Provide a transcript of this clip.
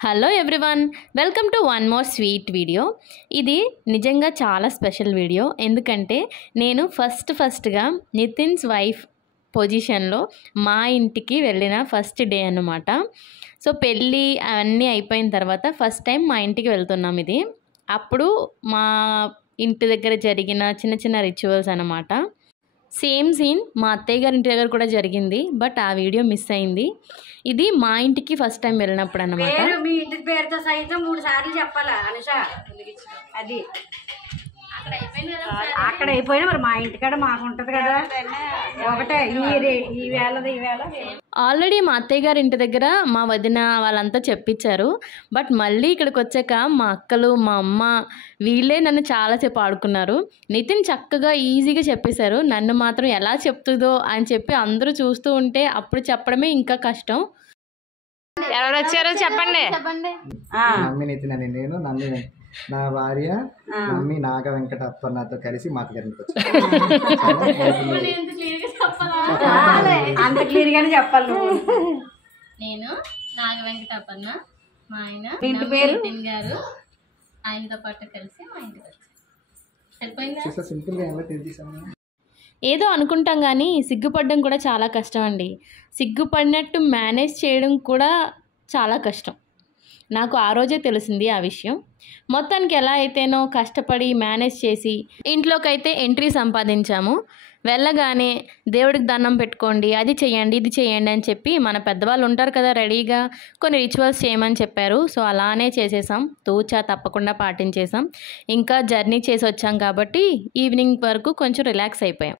Hello everyone, welcome to one more sweet video. ఇది నిజంగా చాలా స్పెషల్ వీడియో. ఎందుకంటే నేను ఫస్ట్గా నితిన్స్ వైఫ్ పొజిషన్లో మా ఇంటికి వెళ్ళిన ఫస్ట్ డే అన్నమాట. సో పెళ్ళి అవన్నీ అయిపోయిన తర్వాత ఫస్ట్ టైం మా ఇంటికి వెళ్తున్నాం. ఇది అప్పుడు మా ఇంటి దగ్గర జరిగిన చిన్న చిన్న రిచువల్స్ అన్నమాట. సేమ్ సీన్ మా అత్తయ్య గారి ఇంటి దగ్గర కూడా జరిగింది, బట్ ఆ వీడియో మిస్ అయింది. ఇది మా ఇంటికి ఫస్ట్ టైం వెళ్ళినప్పుడు అన్నమాట. మీ ఇంటి పేరుతో సైతం 3 సార్లు చెప్పాలా అనుష? అది అక్కడ అయిపోయినా మరి మా ఇంటికాడ మాకు ఉంటది కదా, ఒకటే ఈ వేళది ఈ వేళ. ఆల్రెడీ మా అత్తయ్య గారి ఇంటి దగ్గర మా వదిన వాళ్ళంతా చెప్పించారు, బట్ మళ్ళీ ఇక్కడికి వచ్చాక మా అక్కలు మా అమ్మ వీళ్ళే నన్ను చాలాసేపు ఆడుకున్నారు. నితిన్ చక్కగా ఈజీగా చెప్పేశారు, నన్ను మాత్రం ఎలా చెప్తుందో అని చెప్పి అందరూ చూస్తూ ఉంటే అప్పుడు చెప్పడమే ఇంకా కష్టం. ఎవరు వచ్చారో చెప్పండి. నమ్మి నితిన్ అని నేను, నమ్మి నా భార్య నమ్మి నాగ వెంకట అప్పన్నతో కలిసి మా దగ్గరికి వచ్చాను. అంత క్లియర్ గానే చెప్పాలి. నేను నాగ వెంకట అప్పన్న, మా ఆయన ఇంటి పేరు నితిన్ గారు, ఆయనతో పాటు కలిసి మా ఇంటికి వచ్చారు. సింపుల్ గా ఎలా తెలిసాము. ఏదో అనుకుంటాం కానీ సిగ్గుపడడం కూడా చాలా కష్టం అండి. సిగ్గుపడినట్టు మేనేజ్ చేయడం కూడా చాలా కష్టం. నాకు ఆ రోజే తెలిసింది ఆ విషయం. మొత్తానికి ఎలా అయితేనో కష్టపడి మేనేజ్ చేసి ఇంట్లోకి అయితే ఎంట్రీ సంపాదించాము. వెళ్ళగానే దేవుడికి దండం పెట్టుకోండి, అది చేయండి ఇది చేయండి అని చెప్పి మన పెద్దవాళ్ళు ఉంటారు కదా, రెడీగా కొన్ని రిచువల్స్ చేయమని చెప్పారు. సో అలానే చేసేసాం, తూచా తప్పకుండా పాటించేసాం. ఇంకా జర్నీ చేసి వచ్చాం కాబట్టి ఈవినింగ్ వరకు కొంచెం రిలాక్స్ అయిపోయాం.